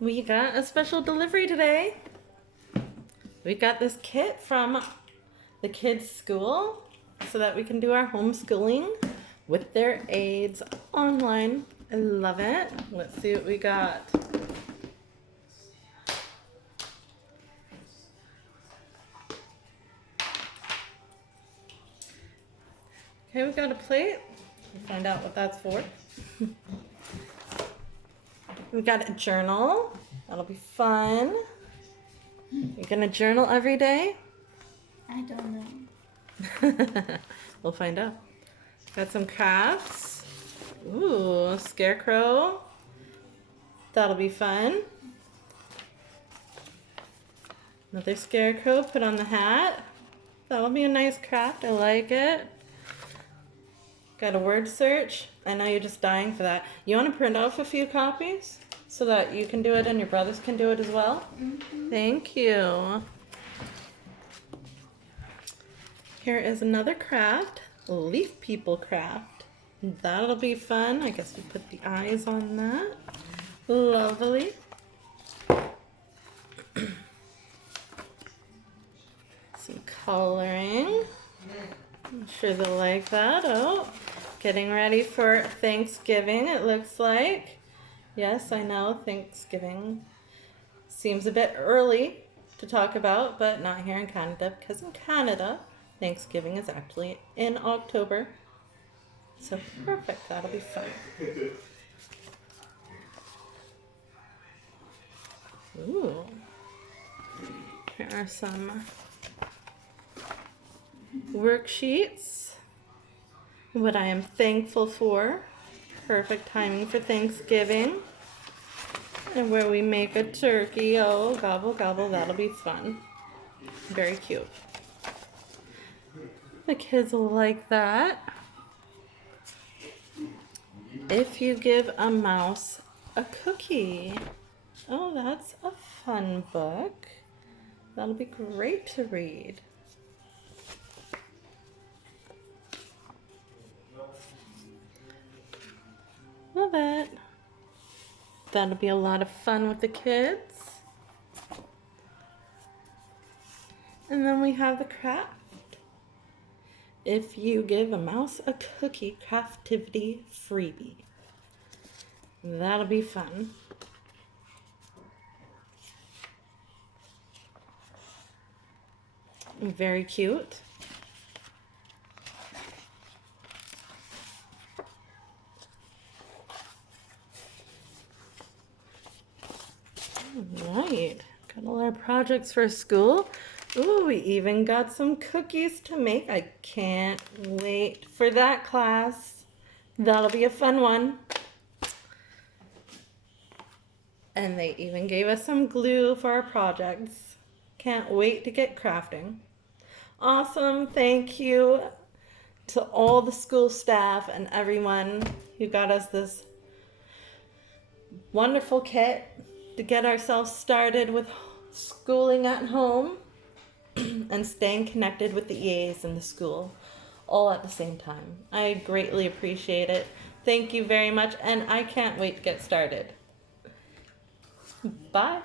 We got a special delivery today. We got this kit from the kids' school so that we can do our homeschooling with their aides online. I love it. Let's see what we got. Okay, we got a plate. We'll find out what that's for. We got a journal. That'll be fun. You're gonna journal every day? I don't know. We'll find out. Got some crafts. Ooh, scarecrow. That'll be fun. Another scarecrow put on the hat. That'll be a nice craft. I like it. Got a word search. I know you're just dying for that. You want to print off a few copies so that you can do it and your brothers can do it as well? Mm-hmm. Thank you. Here is another craft. Leaf people craft. That'll be fun. I guess we put the eyes on that. Lovely. Some coloring. I'm sure they'll like that. Oh, getting ready for Thanksgiving, it looks like. Yes, I know Thanksgiving seems a bit early to talk about, but not here in Canada, because in Canada, Thanksgiving is actually in October. So perfect, that'll be fun. Ooh. Here are some worksheets. What I am thankful for. Perfect timing for Thanksgiving. And where we make a turkey. Oh, gobble, gobble. That'll be fun. Very cute. The kids will like that. If you give a mouse a cookie. Oh, that's a fun book. That'll be great to read. Love it. That'll be a lot of fun with the kids. And then we have the craft. If you give a mouse a cookie, craftivity freebie. That'll be fun. Very cute. Alright, got all our projects for school. Ooh, we even got some cookies to make. I can't wait for that class. That'll be a fun one. And they even gave us some glue for our projects. Can't wait to get crafting. Awesome, thank you to all the school staff and everyone who got us this wonderful kit to get ourselves started with schooling at home and staying connected with the EAs in the school all at the same time. I greatly appreciate it. Thank you very much, and I can't wait to get started. Bye.